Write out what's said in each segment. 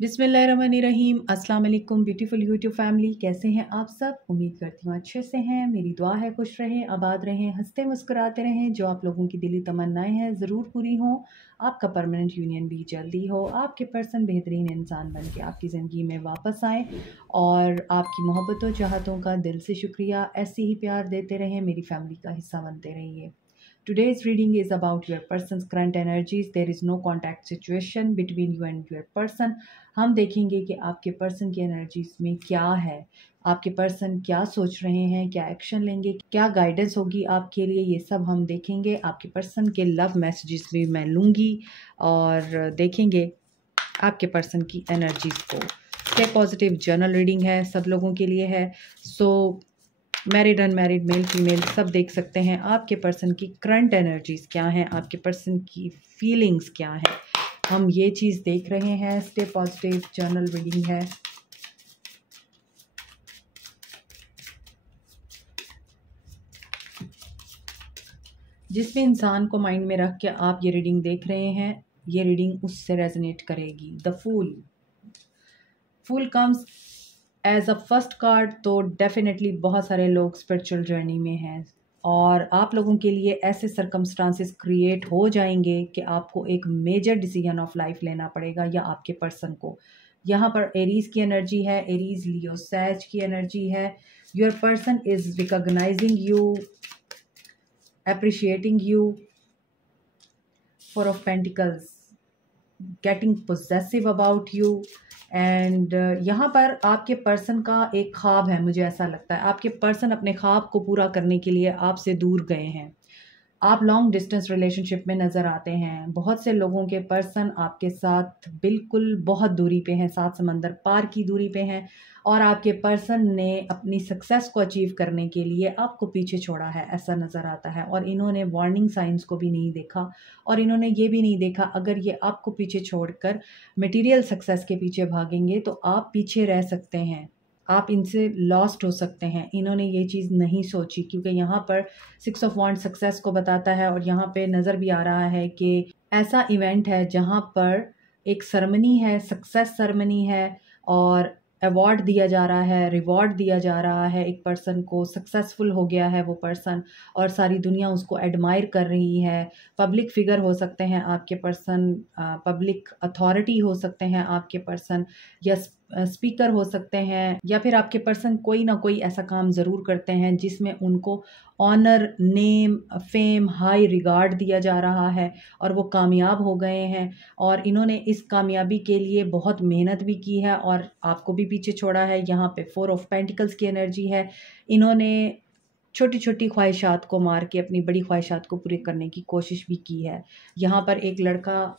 बिस्मिल्लाहिर्रहमानिर्रहीम। अस्सलाम वालेकुम ब्यूटीफुल यूट्यूब फैमिली, कैसे हैं आप सब? उम्मीद करती हूँ अच्छे से हैं। मेरी दुआ है खुश रहें, आबाद रहें, हंसते मुस्कुराते रहें। जो आप लोगों की दिली तमन्नाएं हैं ज़रूर पूरी हों। आपका परमानेंट यूनियन भी जल्दी हो, आपके पर्सन बेहतरीन इंसान बन के आपकी ज़िंदगी में वापस आएँ और आपकी मोहब्बतों चाहतों का दिल से शुक्रिया। ऐसे ही प्यार देते रहें, मेरी फैमिली का हिस्सा बनते रहिए। Today's reading is about your person's current energies. There is no contact situation between you and your person. हम देखेंगे कि आपके पर्सन की एनर्जीज में क्या है, आपके पर्सन क्या सोच रहे हैं, क्या एक्शन लेंगे, क्या गाइडेंस होगी आपके लिए, ये सब हम देखेंगे। आपके पर्सन के लव मैसेजेस भी मैं लूँगी और देखेंगे आपके पर्सन की एनर्जीज को। क्या पॉजिटिव जर्नल रीडिंग है, सब लोगों के लिए है। सो मैरिड अनमैरिड मेल फीमेल सब देख सकते हैं। आपके पर्सन की करंट एनर्जीज क्या हैं, आपके पर्सन की फीलिंग्स क्या हैं, हम ये चीज़ देख रहे हैं। स्टे पॉजिटिव जर्नल रीडिंग है। जिस भी इंसान को माइंड में रख के आप ये रीडिंग देख रहे हैं, ये रीडिंग उससे रेजोनेट करेगी। The fool comes as a first card, तो डेफिनेटली बहुत सारे लोग स्पिरिचुअल जर्नी में हैं और आप लोगों के लिए ऐसे सर्कमस्टांसेस क्रिएट हो जाएंगे कि आपको एक मेजर डिसीजन ऑफ लाइफ लेना पड़ेगा या आपके पर्सन को। यहाँ पर एरीज की एनर्जी है, एरीज लियो सैज की एनर्जी है। Your person is recognising you, appreciating you. Four of pentacles, getting possessive about you and यहाँ पर आपके पर्सन का एक ख्वाब है। मुझे ऐसा लगता है आपके पर्सन अपने ख्वाब को पूरा करने के लिए आपसे दूर गए हैं। आप लॉन्ग डिस्टेंस रिलेशनशिप में नज़र आते हैं। बहुत से लोगों के पर्सन आपके साथ बिल्कुल बहुत दूरी पे हैं, 7 समंदर पार की दूरी पे हैं और आपके पर्सन ने अपनी सक्सेस को अचीव करने के लिए आपको पीछे छोड़ा है, ऐसा नज़र आता है। और इन्होंने वार्निंग साइंस को भी नहीं देखा और इन्होंने ये भी नहीं देखा अगर ये आपको पीछे छोड़कर मटेरियल सक्सेस के पीछे भागेंगे तो आप पीछे रह सकते हैं, आप इनसे लॉस्ट हो सकते हैं। इन्होंने ये चीज़ नहीं सोची क्योंकि यहाँ पर 6 ऑफ वांड सक्सेस को बताता है और यहाँ पे नज़र भी आ रहा है कि ऐसा इवेंट है जहाँ पर एक सेरेमनी है, सक्सेस सेरेमनी है और अवार्ड दिया जा रहा है, रिवॉर्ड दिया जा रहा है। एक पर्सन को सक्सेसफुल हो गया है वो पर्सन और सारी दुनिया उसको एडमायर कर रही है। पब्लिक फिगर हो सकते हैं आपके पर्सन, पब्लिक अथॉरिटी हो सकते हैं आपके पर्सन, या स्पीकर हो सकते हैं, या फिर आपके पर्सन कोई ना कोई ऐसा काम ज़रूर करते हैं जिसमें उनको honour, name, fame, high regard दिया जा रहा है और वो कामयाब हो गए हैं। और इन्होंने इस कामयाबी के लिए बहुत मेहनत भी की है और आपको भी पीछे छोड़ा है। यहाँ पे 4 ऑफ पेंटिकल्स की एनर्जी है। इन्होंने छोटी छोटी ख्वाहिशात को मार के अपनी बड़ी ख्वाहिशात को पूरी करने की कोशिश भी की है। यहाँ पर एक लड़का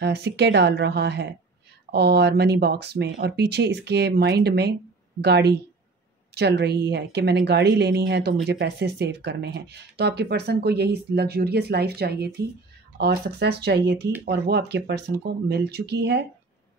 सिक्के डाल रहा है और मनी बॉक्स में, और पीछे इसके माइंड में गाड़ी चल रही है कि मैंने गाड़ी लेनी है तो मुझे पैसे सेव करने हैं। तो आपके पर्सन को यही लग्जूरियस लाइफ चाहिए थी और सक्सेस चाहिए थी और वो आपके पर्सन को मिल चुकी है।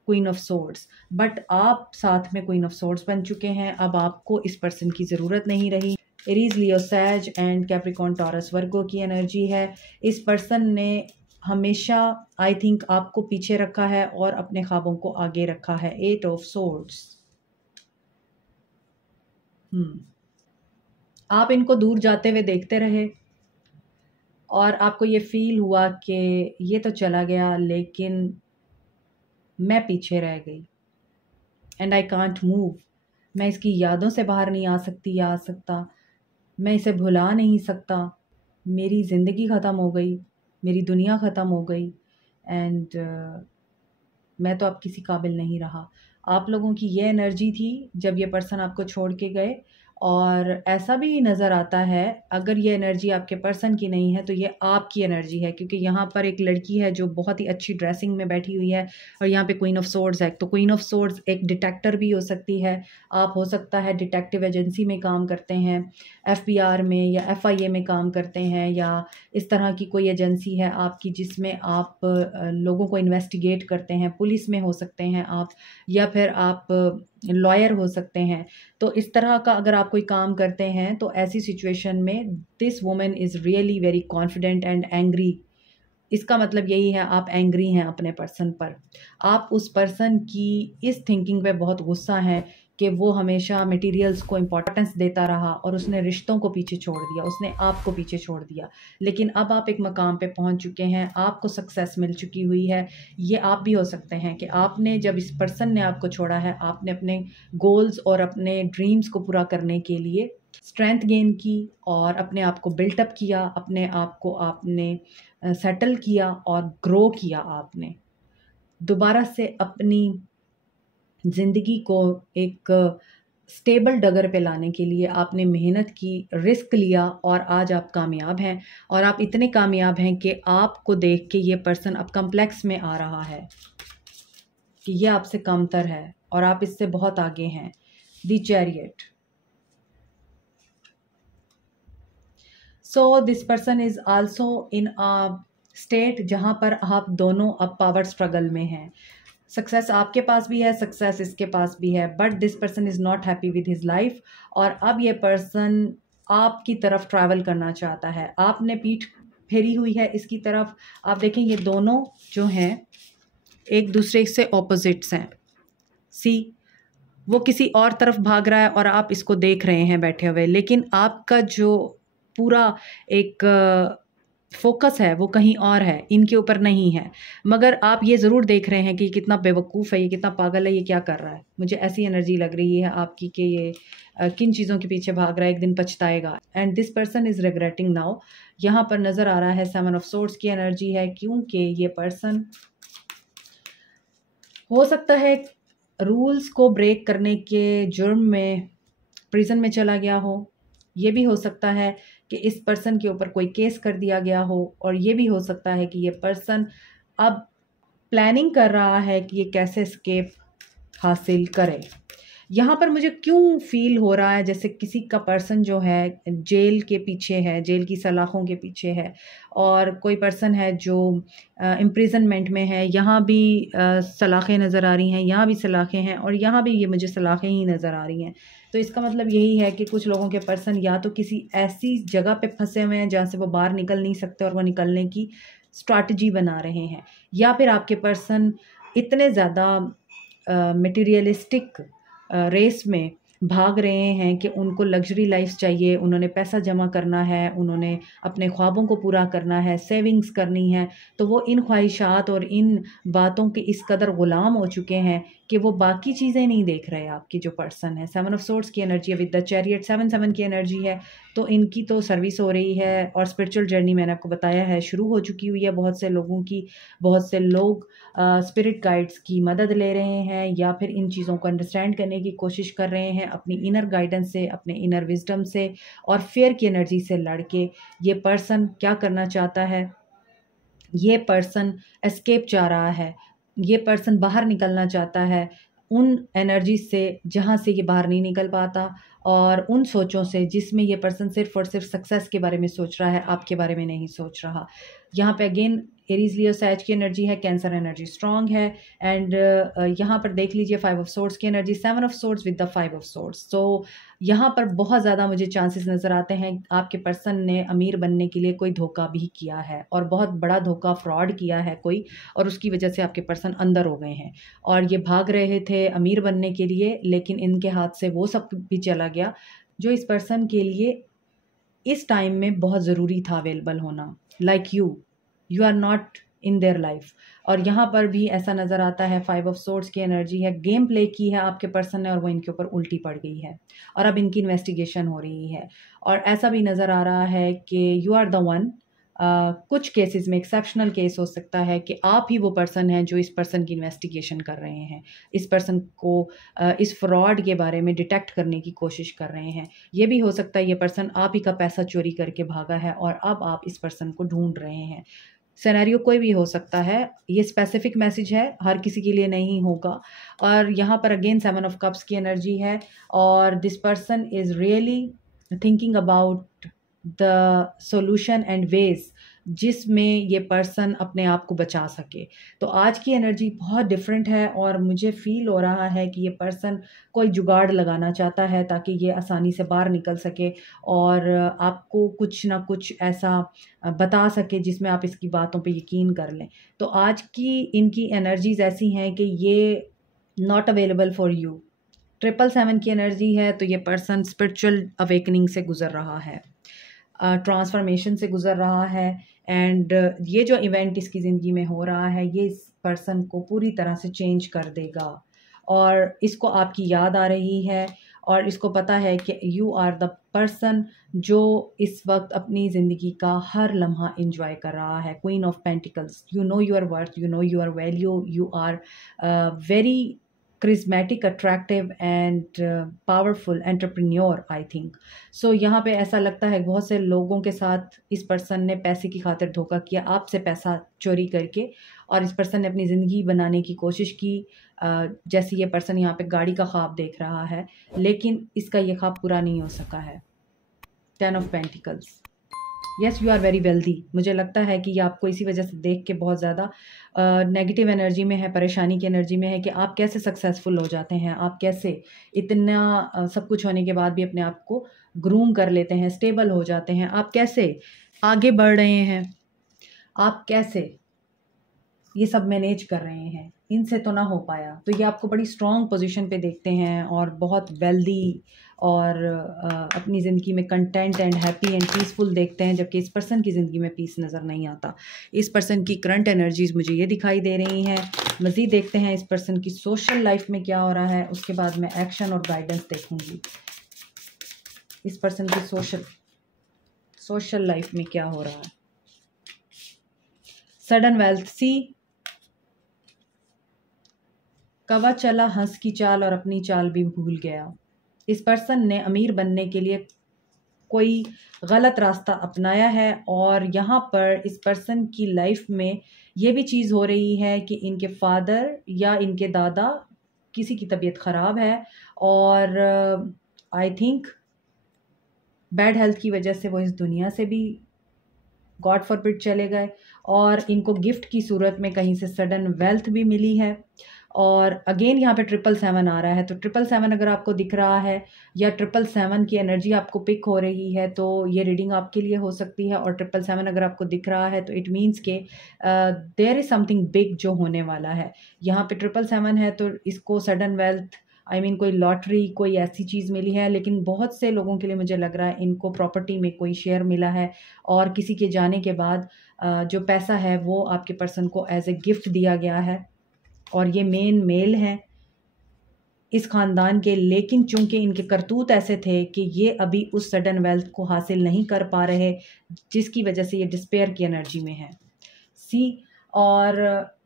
क्वीन ऑफ सोर्ड्स, बट आप साथ में क्वीन ऑफ सोर्ड्स बन चुके हैं। अब आपको इस पर्सन की ज़रूरत नहीं रही। एरीज, लियो, सैज एंड कैप्रिकॉर्न, टॉरस, वर्गो की एनर्जी है। इस पर्सन ने हमेशा आई थिंक आपको पीछे रखा है और अपने ख्वाबों को आगे रखा है। 8 ऑफ सोर्ड्स। आप इनको दूर जाते हुए देखते रहे और आपको ये फील हुआ कि ये तो चला गया लेकिन मैं पीछे रह गई एंड आई कांट मूव। मैं इसकी यादों से बाहर नहीं आ सकती या आ सकता, मैं इसे भुला नहीं सकता। मेरी ज़िंदगी ख़त्म हो गई, मेरी दुनिया ख़त्म हो गई एंड मैं तो अब किसी काबिल नहीं रहा। आप लोगों की ये एनर्जी थी जब ये पर्सन आपको छोड़ के गए। और ऐसा भी नज़र आता है अगर ये एनर्जी आपके पर्सन की नहीं है तो ये आपकी एनर्जी है, क्योंकि यहाँ पर एक लड़की है जो बहुत ही अच्छी ड्रेसिंग में बैठी हुई है और यहाँ पे क्वीन ऑफ सोर्ड्स है। तो क्वीन ऑफ सोर्ड्स एक डिटेक्टर भी हो सकती है। आप हो सकता है डिटेक्टिव एजेंसी में काम करते हैं, एफबीआर में या एफआईए में काम करते हैं, या इस तरह की कोई एजेंसी है आपकी जिसमें आप लोगों को इन्वेस्टिगेट करते हैं। पुलिस में हो सकते हैं आप, या फिर आप लॉयर हो सकते हैं। तो इस तरह का अगर आप कोई काम करते हैं तो ऐसी सिचुएशन में this women is really very confident and angry इसका मतलब यही है आप एंग्री हैं अपने पर्सन पर। आप उस पर्सन की इस थिंकिंग पे बहुत गुस्सा हैं कि वो हमेशा मटेरियल्स को इम्पोर्टेंस देता रहा और उसने रिश्तों को पीछे छोड़ दिया, उसने आपको पीछे छोड़ दिया। लेकिन अब आप एक मकाम पे पहुंच चुके हैं, आपको सक्सेस मिल चुकी हुई है। ये आप भी हो सकते हैं कि आपने जब इस पर्सन ने आपको छोड़ा है, आपने अपने गोल्स और अपने ड्रीम्स को पूरा करने के लिए स्ट्रेंथ गेन की और अपने आप को बिल्टअप किया, अपने आप को आपने सेटल किया और ग्रो किया। आपने दोबारा से अपनी ज़िंदगी को एक स्टेबल डगर पे लाने के लिए आपने मेहनत की, रिस्क लिया और आज आप कामयाब हैं। और आप इतने कामयाब हैं कि आपको देख के ये पर्सन अब कॉम्प्लेक्स में आ रहा है कि ये आपसे कमतर है और आप इससे बहुत आगे हैं। The chariot. So this person is also in a state जहाँ पर आप दोनों अब पावर स्ट्रगल में हैं। सक्सेस आपके पास भी है, सक्सेस इसके पास भी है, but this person is not happy with his life. और अब ये पर्सन आपकी तरफ ट्रैवल करना चाहता है। आपने पीठ फेरी हुई है इसकी तरफ। आप देखें ये दोनों जो हैं एक दूसरे से ऑपोजिट्स हैं। सी वो किसी और तरफ भाग रहा है और आप इसको देख रहे हैं बैठे हुए, लेकिन आपका जो पूरा एक फोकस है वो कहीं और है, इनके ऊपर नहीं है। मगर आप ये ज़रूर देख रहे हैं कि कितना बेवकूफ़ है, ये कितना पागल है, ये क्या कर रहा है। मुझे ऐसी एनर्जी लग रही है आपकी कि ये किन चीज़ों के पीछे भाग रहा है, एक दिन पछताएगा। And this person is regretting now. यहाँ पर नज़र आ रहा है 7 ऑफ सोर्ड्स की एनर्जी है, क्योंकि ये पर्सन हो सकता है रूल्स को ब्रेक करने के जुर्म में प्रिजन में चला गया हो। ये भी हो सकता है कि इस पर्सन के ऊपर कोई केस कर दिया गया हो, और ये भी हो सकता है कि ये पर्सन अब प्लानिंग कर रहा है कि ये कैसे एस्केप हासिल करे। यहाँ पर मुझे क्यों फील हो रहा है जैसे किसी का पर्सन जो है जेल के पीछे है, जेल की सलाखों के पीछे है, और कोई पर्सन है जो इम्प्रिजनमेंट में है। यहाँ भी सलाखें नज़र आ रही हैं, यहाँ भी सलाखें हैं, और यहाँ भी ये मुझे सलाखें ही नज़र आ रही हैं। तो इसका मतलब यही है कि कुछ लोगों के पर्सन या तो किसी ऐसी जगह पे फंसे हुए हैं जहाँ से वो बाहर निकल नहीं सकते और वो निकलने की स्ट्रैटेजी बना रहे हैं, या फिर आपके पर्सन इतने ज़्यादा मटेरियलिस्टिक रेस में भाग रहे हैं कि उनको लग्जरी लाइफ चाहिए, उन्होंने पैसा जमा करना है, उन्होंने अपने ख्वाबों को पूरा करना है, सेविंग्स करनी है। तो वो इन ख्वाहिशात और इन बातों के इस कदर ग़ुलाम हो चुके हैं कि वो बाकी चीज़ें नहीं देख रहे। आपकी जो पर्सन है 7 ऑफ सोर्ड्स की एनर्जी है विद द चैरियट, 7 की एनर्जी है। तो इनकी तो सर्विस हो रही है और स्पिरिचुअल जर्नी मैंने आपको बताया है शुरू हो चुकी हुई है बहुत से लोगों की। बहुत से लोग स्पिरिट गाइड्स की मदद ले रहे हैं या फिर इन चीज़ों को अंडरस्टैंड करने की कोशिश कर रहे हैं अपनी इनर गाइडेंस से, अपने इनर विजडम से और फेयर की एनर्जी से लड़ के। ये पर्सन क्या करना चाहता है, ये पर्सन एस्केप चाह रहा है, ये पर्सन बाहर निकलना चाहता है उन एनर्जी से जहाँ से ये बाहर नहीं निकल पाता, और उन सोचों से जिसमें ये पर्सन सिर्फ और सिर्फ सक्सेस के बारे में सोच रहा है, आपके बारे में नहीं सोच रहा। यहाँ पे अगेन एरीज लियो सैज की एनर्जी है, कैंसर एनर्जी स्ट्रांग है। एंड यहाँ पर देख लीजिए 5 ऑफ सोर्ड्स की energy, 7 of swords with the 5 of swords. तो यहाँ पर बहुत ज़्यादा मुझे चांसेस नज़र आते हैं आपके पर्सन ने अमीर बनने के लिए कोई धोखा भी किया है, और बहुत बड़ा धोखा, फ्रॉड किया है कोई, और उसकी वजह से आपके पर्सन अंदर हो गए हैं। और ये भाग रहे थे अमीर बनने के लिए, लेकिन इनके हाथ से वो सब भी चला गया जो इस पर्सन के लिए इस टाइम में बहुत ज़रूरी था अवेलेबल होना। Like you are not in their life. और यहाँ पर भी ऐसा नज़र आता है 5 ऑफ सोर्ड्स की एनर्जी है, गेम प्ले की है आपके पर्सन ने और वो इनके ऊपर उल्टी पड़ गई है और अब इनकी इन्वेस्टिगेशन हो रही है। और ऐसा भी नज़र आ रहा है कि यू आर द वन। कुछ केसेस में एक्सेप्शनल केस हो सकता है कि आप ही वो पर्सन हैं जो इस पर्सन की इन्वेस्टिगेशन कर रहे हैं, इस पर्सन को इस फ्रॉड के बारे में डिटेक्ट करने की कोशिश कर रहे हैं। ये भी हो सकता है ये पर्सन आप ही का पैसा चोरी करके भागा है और अब आप इस पर्सन को ढूंढ रहे हैं। सिनेरियो कोई भी हो सकता है, ये स्पेसिफिक मैसेज है, हर किसी के लिए नहीं होगा। और यहाँ पर अगेन 7 ऑफ कप्स की एनर्जी है, और this person is really thinking about the solution and ways जिसमें ये पर्सन अपने आप को बचा सके। तो आज की एनर्जी बहुत डिफरेंट है और मुझे फ़ील हो रहा है कि ये पर्सन कोई जुगाड़ लगाना चाहता है ताकि ये आसानी से बाहर निकल सके और आपको कुछ ना कुछ ऐसा बता सके जिसमें आप इसकी बातों पे यकीन कर लें। तो आज की इनकी एनर्जीज़ ऐसी हैं कि ये नॉट अवेलेबल फॉर यू। 777 की एनर्जी है, तो ये पर्सन स्पिरिचुअल अवेकनिंग से गुज़र रहा है, ट्रांसफॉर्मेशन से गुज़र रहा है। एंड ये जो इवेंट इसकी ज़िंदगी में हो रहा है ये इस पर्सन को पूरी तरह से चेंज कर देगा और इसको आपकी याद आ रही है और इसको पता है कि यू आर द पर्सन जो इस वक्त अपनी ज़िंदगी का हर लम्हा इंजॉय कर रहा है। Queen of pentacles, you know your worth, you know your value, you are very charismatic, attractive and powerful entrepreneur, I think. So यहाँ पे ऐसा लगता है बहुत से लोगों के साथ इस पर्सन ने पैसे की खातिर धोखा किया, आपसे पैसा चोरी करके, और इस पर्सन ने अपनी ज़िंदगी बनाने की कोशिश की। जैसे ये पर्सन यहाँ पे गाड़ी का ख्वाब देख रहा है लेकिन इसका ये ख्वाब पूरा नहीं हो सका है। 10 of pentacles, yes you are very wealthy. मुझे लगता है कि ये आपको इसी वजह से देख के बहुत ज़्यादा नेगेटिव एनर्जी में है, परेशानी की एनर्जी में है कि आप कैसे सक्सेसफुल हो जाते हैं, आप कैसे इतना सब कुछ होने के बाद भी अपने आप को ग्रूम कर लेते हैं, स्टेबल हो जाते हैं, आप कैसे आगे बढ़ रहे हैं, आप कैसे ये सब मैनेज कर रहे हैं, इनसे तो ना हो पाया। तो ये आपको बड़ी स्ट्रॉन्ग पोजीशन पे देखते हैं और बहुत वेल्दी और अपनी ज़िंदगी में content and happy and peaceful देखते हैं, जबकि इस पर्सन की ज़िंदगी में पीस नज़र नहीं आता। इस पर्सन की करंट एनर्जीज़ मुझे ये दिखाई दे रही हैं। मज़ीद देखते हैं इस पर्सन की सोशल लाइफ में क्या हो रहा है, उसके बाद मैं एक्शन और गाइडेंस देखूँगी। इस पर्सन की सोशल लाइफ में क्या हो रहा है। सडन वेल्थ, सी कवा चला हंस की चाल और अपनी चाल भी भूल गया। इस पर्सन ने अमीर बनने के लिए कोई गलत रास्ता अपनाया है और यहाँ पर इस पर्सन की लाइफ में ये भी चीज़ हो रही है कि इनके फादर या इनके दादा किसी की तबीयत ख़राब है और आई थिंक बैड हेल्थ की वजह से वो इस दुनिया से भी गॉड फॉरबिड चले गए और इनको गिफ्ट की सूरत में कहीं से सडन वेल्थ भी मिली है। और अगेन यहाँ पे 777 आ रहा है, तो 777 अगर आपको दिख रहा है या 777 की एनर्जी आपको पिक हो रही है तो ये रीडिंग आपके लिए हो सकती है। और 777 अगर आपको दिख रहा है तो इट मीन्स के देयर इज़ समथिंग बिग जो होने वाला है। यहाँ पे 777 है तो इसको सडन वेल्थ, आई मीन कोई लॉटरी, कोई ऐसी चीज़ मिली है। लेकिन बहुत से लोगों के लिए मुझे लग रहा है इनको प्रॉपर्टी में कोई शेयर मिला है और किसी के जाने के बाद जो पैसा है वो आपके पर्सन को एज ए गिफ्ट दिया गया है और ये मेन मेल हैं इस ख़ानदान के। लेकिन चूंकि इनके करतूत ऐसे थे कि ये अभी उस सडन वेल्थ को हासिल नहीं कर पा रहे, जिसकी वजह से ये डिस्पेयर की एनर्जी में है। सी, और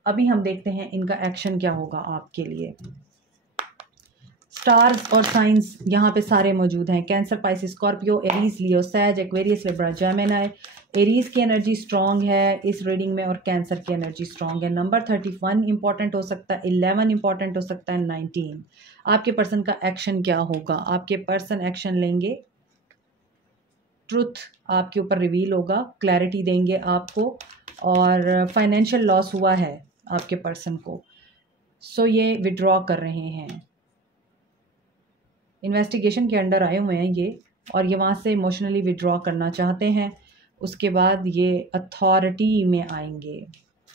अभी हम देखते हैं इनका एक्शन क्या होगा आपके लिए। स्टार्स और साइंस यहाँ पे सारे मौजूद हैं। कैंसर, पाइसिस, स्कॉर्पियो, एरीज, लियो, सैज, एक्वेरियस, लिब्रा, जेमिनी। एरीज की एनर्जी स्ट्रॉन्ग है इस रीडिंग में और कैंसर की एनर्जी स्ट्रॉन्ग है। नंबर 31 इंपॉर्टेंट हो सकता है, 11 इंपॉर्टेंट हो सकता है, 19। आपके पर्सन का एक्शन क्या होगा? आपके पर्सन एक्शन लेंगे, ट्रुथ आपके ऊपर रिवील होगा, क्लैरिटी देंगे आपको। और फाइनेंशियल लॉस हुआ है आपके पर्सन को, सो ये विड्रॉ कर रहे हैं, इन्वेस्टिगेशन के अंडर आए हुए हैं ये, और ये वहाँ से इमोशनली विड्रॉ करना चाहते हैं। उसके बाद ये अथॉरिटी में आएंगे।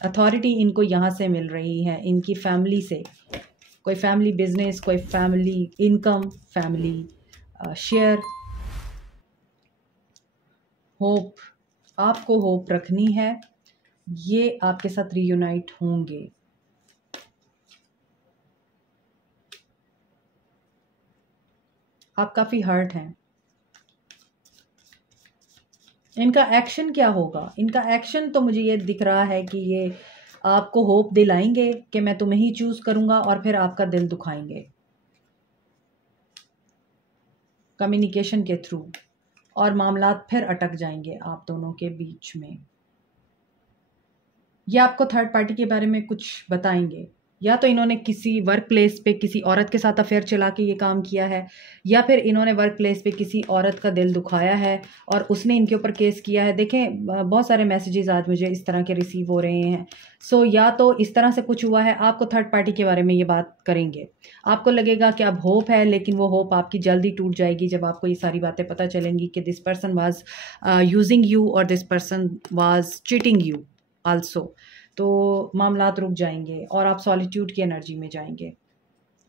अथॉरिटी इनको यहाँ से मिल रही है, इनकी फैमिली से, कोई फैमिली बिजनेस, कोई family income, family share. Hope, आपको होप रखनी है, ये आपके साथ रीयूनाइट होंगे। आप काफ़ी हर्ट हैं। इनका एक्शन क्या होगा? इनका एक्शन तो मुझे ये दिख रहा है कि ये आपको होप दिलाएंगे कि मैं तुम्हें ही चूज़ करूँगा और फिर आपका दिल दुखाएंगे कम्युनिकेशन के थ्रू, और मामलात फिर अटक जाएंगे आप दोनों के बीच में। ये आपको थर्ड पार्टी के बारे में कुछ बताएंगे या तो इन्होंने किसी वर्क प्लेस पे किसी औरत के साथ अफेयर चला के ये काम किया है, या फिर इन्होंने वर्क प्लेस पे किसी औरत का दिल दुखाया है और उसने इनके ऊपर केस किया है। देखें बहुत सारे मैसेजेस आज मुझे इस तरह के रिसीव हो रहे हैं। सो या तो इस तरह से कुछ हुआ है, आपको थर्ड पार्टी के बारे में ये बात करेंगे, आपको लगेगा कि अब होप है, लेकिन वो होप आपकी जल्दी टूट जाएगी जब आपको ये सारी बातें पता चलेंगी कि this person was using you और this person was cheating you also. तो मामलात रुक जाएंगे और आप सॉलिट्यूड की एनर्जी में जाएंगे।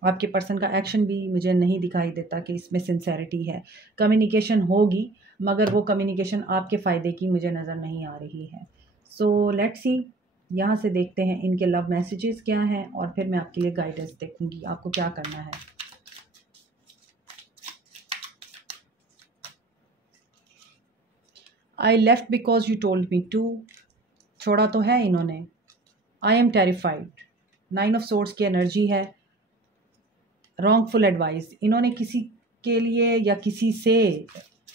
आपके पर्सन का एक्शन भी मुझे नहीं दिखाई देता कि इसमें सिंसेरिटी है। कम्युनिकेशन होगी, मगर वो कम्युनिकेशन आपके फ़ायदे की मुझे नज़र नहीं आ रही है। सो लेट्स सी, यहाँ से देखते हैं इनके लव मैसेजेस क्या हैं और फिर मैं आपके लिए गाइडेंस देखूंगी आपको क्या करना है। I left because you told me to, छोड़ा तो है इन्होंने। I am terrified, 9 of swords की एनर्जी है। रॉन्गफुल एडवाइस, इन्होंने किसी के लिए या किसी से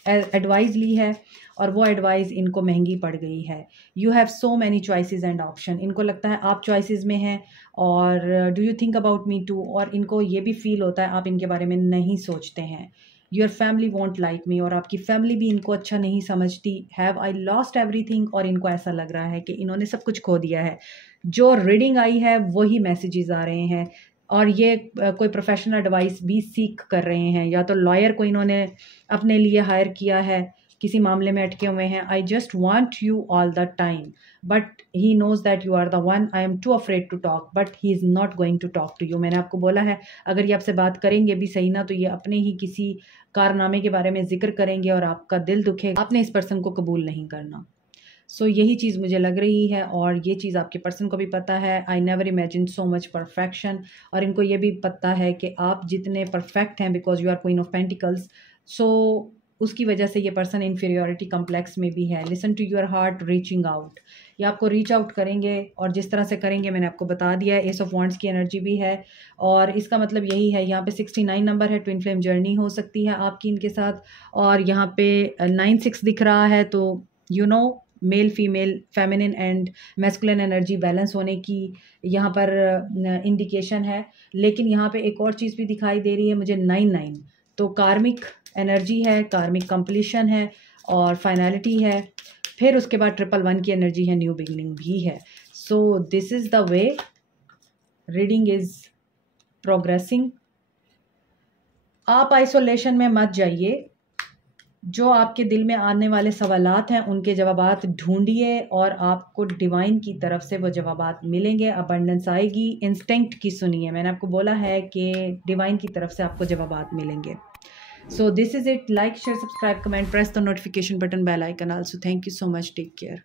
एडवाइस ली है और वो एडवाइस इनको महंगी पड़ गई है। You have so many choices and option, इनको लगता है आप चॉइसेस में हैं और do you think about me too, और इनको ये भी फील होता है आप इनके बारे में नहीं सोचते हैं। Your family want like me, और आपकी फैमिली भी इनको अच्छा नहीं समझती। हैव आई लॉस्ट एवरीथिंग, और इनको ऐसा लग रहा है कि इन्होंने सब कुछ खो दिया है। जो रीडिंग आई है वही मैसेजेस आ रहे हैं और ये कोई प्रोफेशनल एडवाइस भी सीख कर रहे हैं, या तो लॉयर को इन्होंने अपने लिए हायर किया है, किसी मामले में अटके हुए हैं। I just want you all the time but he knows that you are the one, I am too afraid to talk but he is not going to talk to you. मैंने आपको बोला है अगर ये आपसे बात करेंगे भी सही ना, तो ये अपने ही किसी कारनामे के बारे में जिक्र करेंगे और आपका दिल दुखेगा। आपने इस पर्सन को कबूल नहीं करना। सो यही चीज़ मुझे लग रही है और ये चीज़ आपके पर्सन को भी पता है। I never imagine so much perfection, और इनको ये भी पता है कि आप जितने परफेक्ट हैं because you are queen of pentacles, so उसकी वजह से ये पर्सन इन्फीरियोरिटी कम्प्लेक्स में भी है। Listen to your heart, reaching out, ये आपको रीच आउट करेंगे और जिस तरह से करेंगे मैंने आपको बता दिया है। एस ऑफ वॉन्ड्स की एनर्जी भी है और इसका मतलब यही है, यहाँ पे 69 नंबर है, ट्विन फ्लेम जर्नी हो सकती है आपकी इनके साथ। और यहाँ पे 9-6 दिख रहा है, तो you know male female feminine and masculine energy balance होने की यहाँ पर इंडिकेशन है। लेकिन यहाँ पे एक और चीज़ भी दिखाई दे रही है मुझे, 9-9, तो कार्मिक एनर्जी है, कार्मिक कंप्लीशन है और फाइनलिटी है। फिर उसके बाद 111 की एनर्जी है, न्यू बिगिनिंग भी है। सो this is the way reading is progressing. आप आइसोलेशन में मत जाइए, जो आपके दिल में आने वाले सवालात हैं उनके जवाबात ढूंढिए और आपको डिवाइन की तरफ से वो जवाबात मिलेंगे, अबंडेंस आएगी। इंस्टिंक्ट की सुनिए, मैंने आपको बोला है कि डिवाइन की तरफ से आपको जवाबात मिलेंगे। So this is it. Like share subscribe comment, press the notification button, bell icon also. Thank you so much, take care.